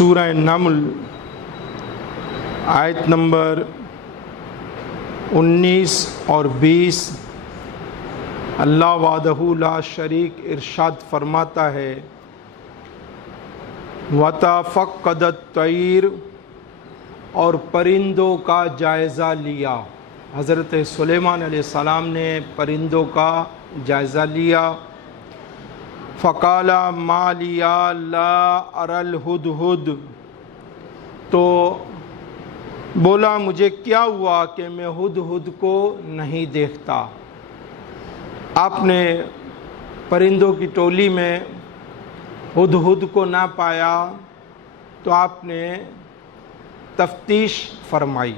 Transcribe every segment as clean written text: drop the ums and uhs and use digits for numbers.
سورہ نمل آیت نمبر 19 اور 20 اللہ وحدہ لا شریک ارشاد فرماتا ہے وَتَفَقَّدَ الطَّيْرَ اور پرندوں کا جائزہ لیا۔ حضرت سلیمان علیہ السلام نے پرندوں کا جائزہ لیا۔ فَقَالَ مَا لِيَ لَا أَرَى الْهُدْهُدْ، تو بولا مجھے کیا ہوا کہ میں ہدہد کو نہیں دیکھتا۔ آپ نے پرندوں کی ٹولی میں ہدہد کو نہ پایا تو آپ نے تفتیش فرمائی۔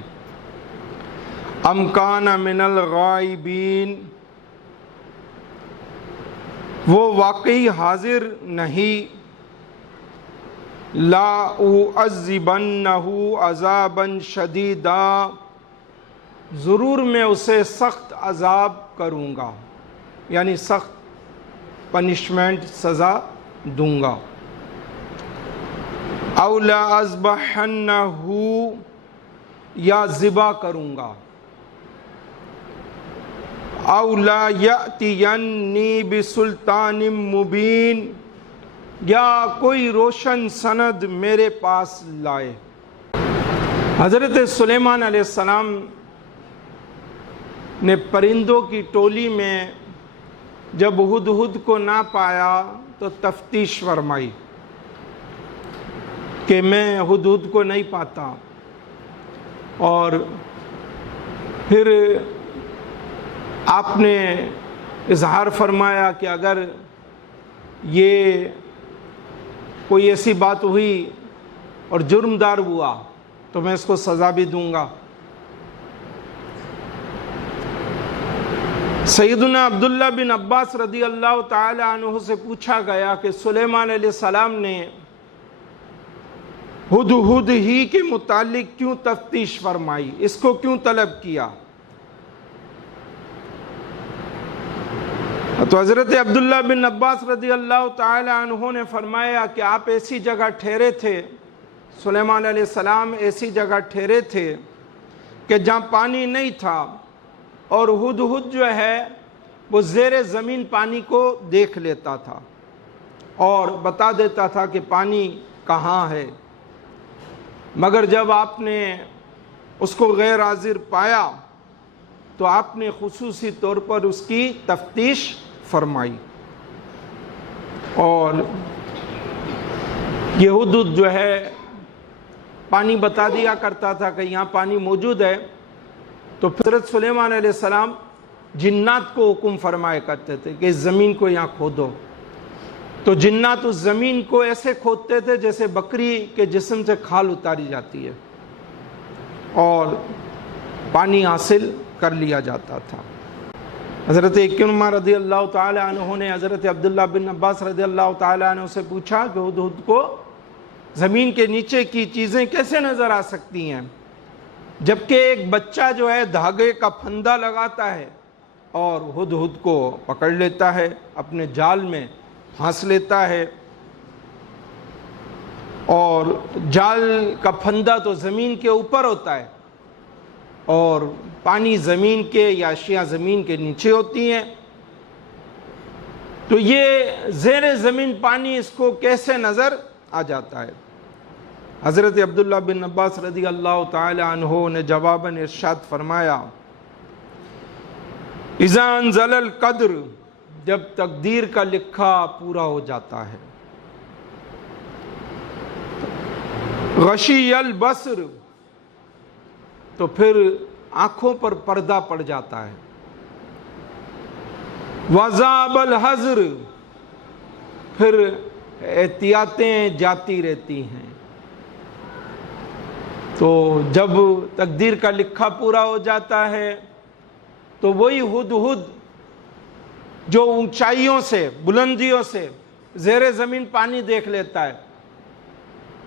ام کان من الغائبین، وہ واقعی حاضر نہیں، لا اعذبنہ عذابا شدیدا، ضرور میں اسے سخت عذاب کروں گا، یعنی سخت پنشمنٹ سزا دوں گا۔ او لا اذبحنہ، یا ذبح کروں گا۔ او لا یأتینی بسلطان مبین، یا کوئی روشن سند میرے پاس لائے۔ حضرت سلیمان علیہ السلام نے پرندوں کی ٹولی میں جب ہدہد کو نہ پایا تو تفتیش فرمائی کہ میں ہدہد کو نہیں پاتا، اور پھر آپ نے اظہار فرمایا کہ اگر یہ کوئی ایسی بات ہوئی اور جرمدار ہوا تو میں اس کو سزا بھی دوں گا۔ سیدنا عبداللہ بن عباس رضی اللہ تعالی عنہ سے پوچھا گیا کہ سلیمان علیہ السلام نے ہدہد ہی کے متعلق کیوں تفتیش فرمائی، اس کو کیوں طلب کیا؟ تو حضرت عبداللہ بن عباس رضی اللہ تعالی عنہ نے فرمایا کہ آپ ایسی جگہ ٹھہرے تھے، سلیمان علیہ السلام ایسی جگہ ٹھہرے تھے کہ جہاں پانی نہیں تھا، اور ہدہد جو ہے وہ زیر زمین پانی کو دیکھ لیتا تھا اور بتا دیتا تھا کہ پانی کہاں ہے، مگر جب آپ نے اس کو غیر حاضر پایا تو آپ نے خصوصی طور پر اس کی تفتیش فرمائی، اور یہ ہدہد جو ہے پانی بتا دیا کرتا تھا کہ یہاں پانی موجود ہے۔ تو حضرت سلیمان علیہ السلام جنات کو حکم فرمایا کرتے تھے کہ اس زمین کو یہاں کھودو، تو جنات اس زمین کو ایسے کھودتے تھے جیسے بکری کے جسم سے کھال اتاری جاتی ہے، اور پانی حاصل کر لیا جاتا تھا۔ حضرت اکرمہ رضی اللہ تعالی عنہ نے حضرت عبداللہ بن عباس رضی اللہ تعالی عنہ سے پوچھا کہ ہدہد کو زمین کے نیچے کی چیزیں کیسے نظر آ سکتی ہیں، جبکہ ایک بچہ جو ہے دھاگے کا پھندا لگاتا ہے اور ہدہد کو پکڑ لیتا ہے، اپنے جال میں پھانس لیتا ہے، اور جال کا پھندا تو زمین کے اوپر ہوتا ہے اور پانی زمین کے یا اشیاء زمین کے نیچے ہوتی ہیں، تو یہ زیر زمین پانی اس کو کیسے نظر آ جاتا ہے؟ حضرت عبداللہ بن عباس رضی اللہ تعالی عنہ نے جواباً ارشاد فرمایا اذا انزل القدر، جب تقدیر کا لکھا پورا ہو جاتا ہے، غشی البصر، تو پھر آنکھوں پر پردہ پڑ جاتا ہے، وذاب الحذر، پھر احتیاطیں جاتی رہتی ہیں۔ تو جب تقدیر کا لکھا پورا ہو جاتا ہے تو وہی ہدہد جو اونچائیوں سے بلندیوں سے زیر زمین پانی دیکھ لیتا ہے،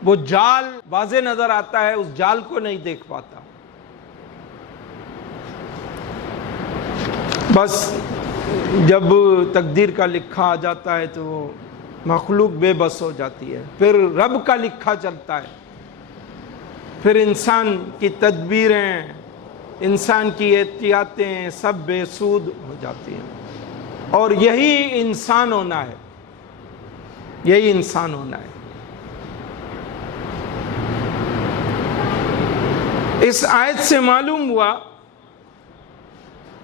وہ جال واضح نظر آتا ہے، اس جال کو نہیں دیکھ پاتا۔ بس جب تقدیر کا لکھا آ جاتا ہے تو مخلوق بے بس ہو جاتی ہے، پھر رب کا لکھا چلتا ہے، پھر انسان کی تدبیریں، انسان کی احتیاطیں سب بے سود ہو جاتی ہیں۔ اور یہی انسان ہونا ہے، یہی انسان ہونا ہے۔ اس آیت سے معلوم ہوا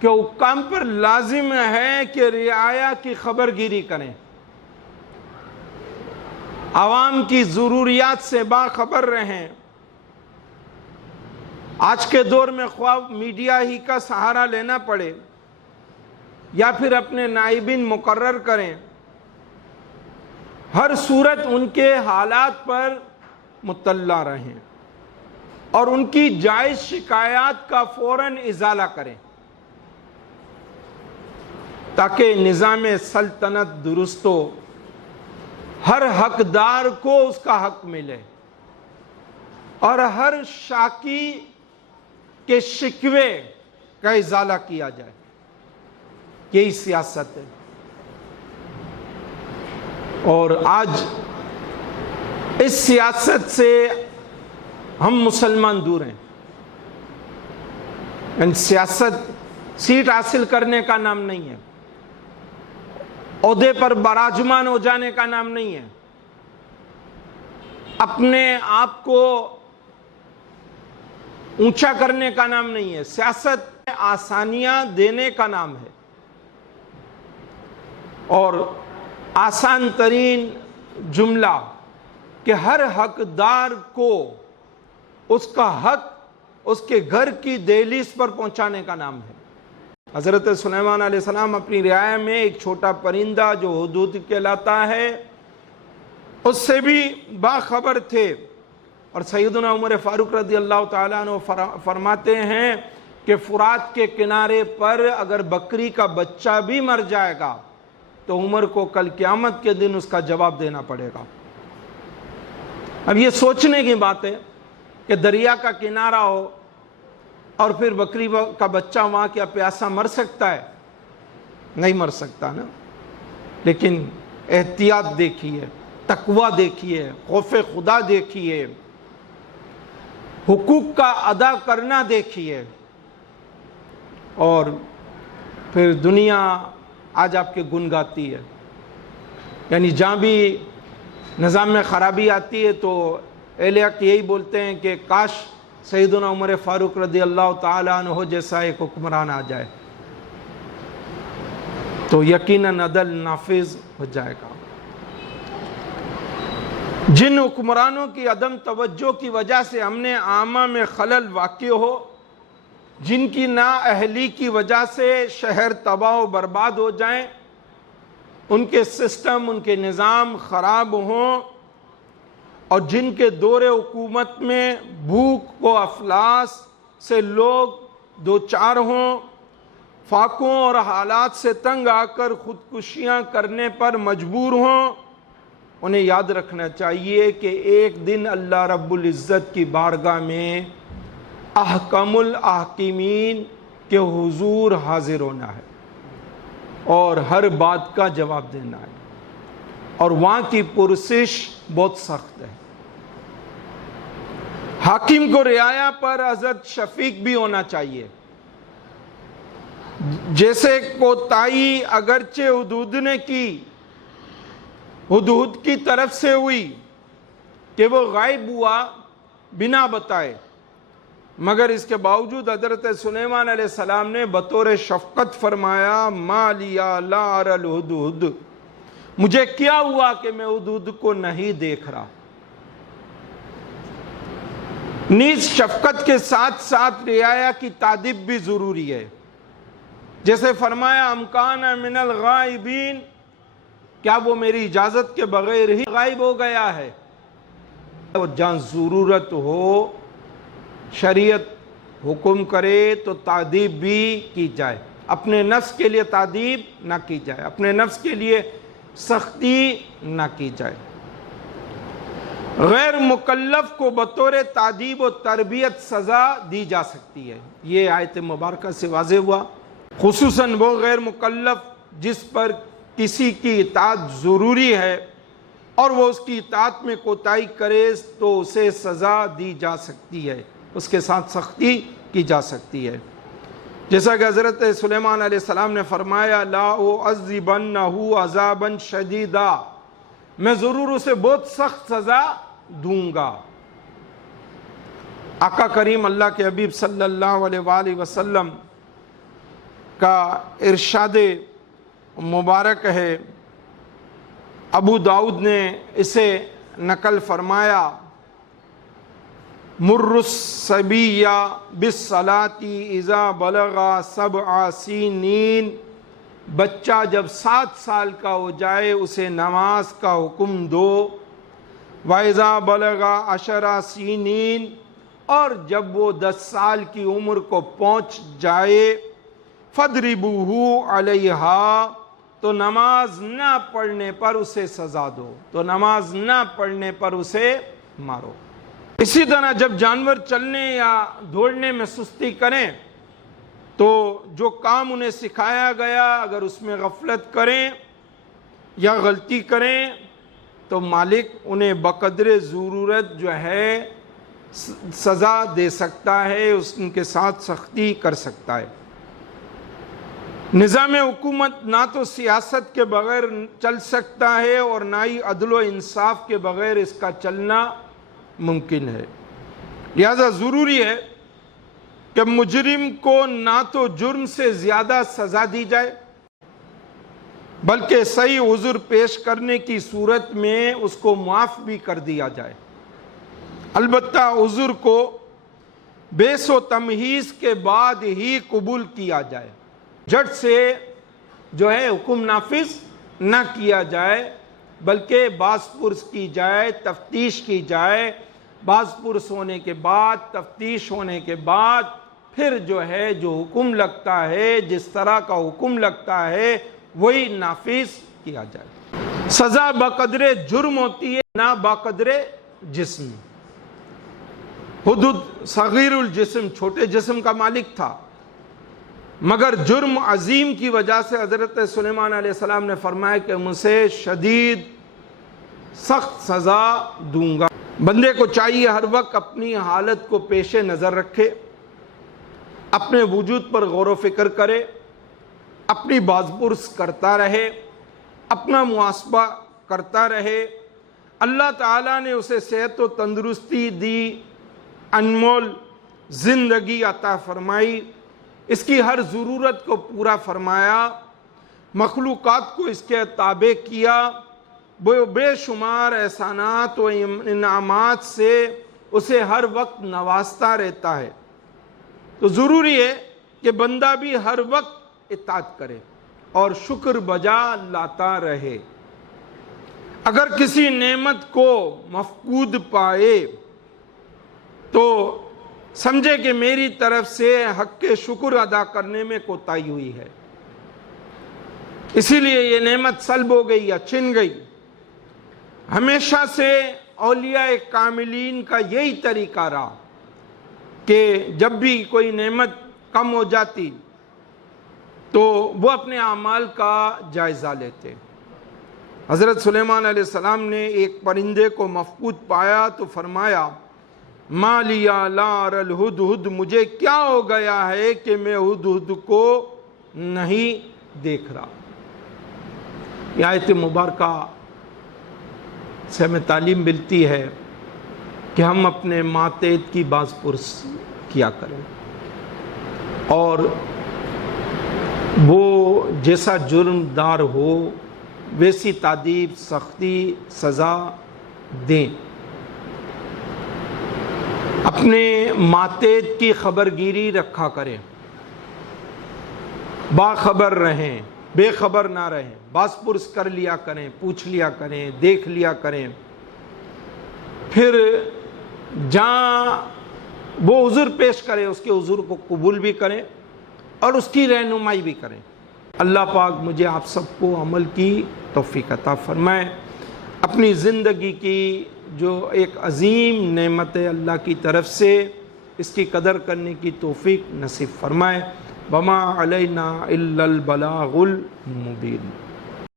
کہ حکام پر لازم ہے کہ رعایا کی خبر گیری کریں، عوام کی ضروریات سے باخبر رہیں۔ آج کے دور میں خواہ میڈیا ہی کا سہارا لینا پڑے یا پھر اپنے نائبین مقرر کریں، ہر صورت ان کے حالات پر مطلع رہیں اور ان کی جائز شکایات کا فوراً ازالہ کریں تاکہ نظام سلطنت درست ہو، ہر حقدار کو اس کا حق ملے اور ہر شاکی کے شکوے کا ازالہ کیا جائے۔ یہی سیاست ہے۔ اور آج اس سیاست سے ہم مسلمان دور ہیں۔ یعنی سیاست سیٹ حاصل کرنے کا نام نہیں ہے، عہدے پر براجمان ہو جانے کا نام نہیں ہے، اپنے آپ کو اونچا کرنے کا نام نہیں ہے۔ سیاست آسانیاں دینے کا نام ہے، اور آسان ترین جملہ کہ ہر حقدار کو اس کا حق اس کے گھر کی دہلیز پر پہنچانے کا نام ہے۔ حضرت سلیمان علیہ السلام اپنی رعایا میں ایک چھوٹا پرندہ جو ہدہد کہلاتا ہے اس سے بھی باخبر تھے، اور سیدنا عمر فاروق رضی اللہ تعالیٰ عنہ فرماتے ہیں کہ فرات کے کنارے پر اگر بکری کا بچہ بھی مر جائے گا تو عمر کو کل قیامت کے دن اس کا جواب دینا پڑے گا۔ اب یہ سوچنے کی بات ہے کہ دریا کا کنارہ ہو اور پھر بکری کا بچہ وہاں کیا پیاسا مر سکتا ہے؟ نہیں مر سکتا نا۔ لیکن احتیاط دیکھیے، تقوی دیکھیے، خوف خدا دیکھیے، حقوق کا ادا کرنا دیکھیے، اور پھر دنیا آج آپ کے گن گاتی ہے۔ یعنی جہاں بھی نظام میں خرابی آتی ہے تو اہل حق یہی بولتے ہیں کہ کاش سیدنا عمر فاروق رضی اللہ تعالیٰ عنہ جیسا ایک حکمران آ جائے تو یقیناً عدل نافذ ہو جائے گا۔ جن حکمرانوں کی عدم توجہ کی وجہ سے ہم نے عامہ میں خلل واقع ہو، جن کی نااہلی کی وجہ سے شہر تباہ و برباد ہو جائیں، ان کے سسٹم، ان کے نظام خراب ہوں، اور جن کے دور حکومت میں بھوک و افلاس سے لوگ دوچار ہوں، فاقوں اور حالات سے تنگ آ کر خودکشیاں کرنے پر مجبور ہوں، انہیں یاد رکھنا چاہیے کہ ایک دن اللہ رب العزت کی بارگاہ میں احکم الحاکمین کے حضور حاضر ہونا ہے اور ہر بات کا جواب دینا ہے، اور وہاں کی پرسش بہت سخت ہے۔ حاکم کو رعایا پر حضرت شفیق بھی ہونا چاہیے۔ جیسے کوتاہی اگرچہ ہدہد نے کی، ہدہد کی طرف سے ہوئی کہ وہ غائب ہوا بنا بتائے، مگر اس کے باوجود حضرت سلیمان علیہ السلام نے بطور شفقت فرمایا ما لیا لا اری الہدہد، مجھے کیا ہوا کہ میں ہدہد کو نہیں دیکھ رہا۔ نیز شفقت کے ساتھ ساتھ رعایا کی تادیب بھی ضروری ہے۔ جیسے فرمایا ام کان من الغائبین، کیا وہ میری اجازت کے بغیر ہی غائب ہو گیا ہے؟ اور جہاں ضرورت ہو، شریعت حکم کرے تو تادیب بھی کی جائے، اپنے نفس کے لیے تادیب نہ کی جائے، اپنے نفس کے لیے سختی نہ کی جائے۔ غیر مکلف کو بطور تادیب و تربیت سزا دی جا سکتی ہے، یہ آیت مبارکہ سے واضح ہوا۔ خصوصاً وہ غیر مکلف جس پر کسی کی اطاعت ضروری ہے، اور وہ اس کی اطاعت میں کوتاہی کرے تو اسے سزا دی جا سکتی ہے، اس کے ساتھ سختی کی جا سکتی ہے۔ جیسا کہ حضرت سلیمان علیہ السلام نے فرمایا لا اعذبنہ عذابا شدیدا، میں ضرور اسے بہت سخت سزا دوں گا۔ آقا کریم اللہ کے حبیب صلی اللہ علیہ وآلہ وسلم کا ارشاد مبارک ہے، ابو داؤد نے اسے نقل فرمایا، مر الصبی بالصلاۃ اذا بلغ 7 سنین، بچہ جب 7 سال کا ہو جائے اسے نماز کا حکم دو، وَإِذَا بَلَغَ 10 سنین، اور جب وہ 10 سال کی عمر کو پہنچ جائے، فَاضْرِبُوهُ عَلَيْهَا، تو نماز نہ پڑھنے پر اسے سزا دو، تو نماز نہ پڑھنے پر اسے مارو۔ اسی طرح جب جانور چلنے یا دوڑنے میں سستی کریں تو جو کام انہیں سکھایا گیا اگر اس میں غفلت کریں یا غلطی کریں تو مالک انہیں بقدر ضرورت جو ہے سزا دے سکتا ہے، ان کے ساتھ سختی کر سکتا ہے۔ نظام حکومت نہ تو سیاست کے بغیر چل سکتا ہے اور نہ ہی عدل و انصاف کے بغیر اس کا چلنا ممکن ہے، لہذا ضروری ہے کہ مجرم کو نہ تو جرم سے زیادہ سزا دی جائے بلکہ صحیح عذر پیش کرنے کی صورت میں اس کو معاف بھی کر دیا جائے، البتہ عذر کو بیس و تمہیز کے بعد ہی قبول کیا جائے، جھٹ سے جو ہے حکم نافذ نہ کیا جائے بلکہ باز پرس کی جائے، تفتیش کی جائے، باز پرس ہونے کے بعد، تفتیش ہونے کے بعد پھر جو ہے جو حکم لگتا ہے، جس طرح کا حکم لگتا ہے وہی نافذ کیا جائے۔ سزا بقدر جرم ہوتی ہے نہ بقدر جسم۔ حدود صغیر الجسم چھوٹے جسم کا مالک تھا، مگر جرم عظیم کی وجہ سے حضرت سلیمان علیہ السلام نے فرمایا کہ مجھے شدید سخت سزا دوں گا۔ بندے کو چاہیے ہر وقت اپنی حالت کو پیش نظر رکھے، اپنے وجود پر غور و فکر کرے، اپنی باز پرس کرتا رہے، اپنا محاسبہ کرتا رہے۔ اللہ تعالیٰ نے اسے صحت و تندرستی دی، انمول زندگی عطا فرمائی، اس کی ہر ضرورت کو پورا فرمایا، مخلوقات کو اس کے تابع کیا، بے شمار احسانات و انعامات سے اسے ہر وقت نوازتا رہتا ہے۔ تو ضروری ہے کہ بندہ بھی ہر وقت اطاعت کرے اور شکر بجا لاتا رہے۔ اگر کسی نعمت کو مفقود پائے تو سمجھے کہ میری طرف سے حق کے شکر ادا کرنے میں کوتاہی ہوئی ہے، اسی لیے یہ نعمت سلب ہو گئی یا چھن گئی۔ ہمیشہ سے اولیاء کاملین کا یہی طریقہ رہا کہ جب بھی کوئی نعمت کم ہو جاتی تو وہ اپنے اعمال کا جائزہ لیتے۔ حضرت سلیمان علیہ السلام نے ایک پرندے کو مفقود پایا تو فرمایا ما لیا لا اری الہدہد، مجھے کیا ہو گیا ہے کہ میں ہدہد کو نہیں دیکھ رہا۔ یہ آیت مبارکہ سے ہمیں تعلیم ملتی ہے کہ ہم اپنے ماتحت کی باز پرس کیا کریں اور وہ جیسا جرم دار ہو ویسی تادیب، سختی، سزا دیں۔ اپنے ماتحت کی خبرگیری رکھا کریں، باخبر رہیں، بے خبر نہ رہیں، باز پرس کر لیا کریں، پوچھ لیا کریں، دیکھ لیا کریں، پھر جہاں وہ عذر پیش کرے اس کے عذر کو قبول بھی کریں اور اس کی رہنمائی بھی کریں۔ اللہ پاک مجھے آپ سب کو عمل کی توفیق عطا فرمائے، اپنی زندگی کی جو ایک عظیم نعمت ہے اللہ کی طرف سے اس کی قدر کرنے کی توفیق نصیب فرمائے۔ وما علینا الا البلاغ المبین۔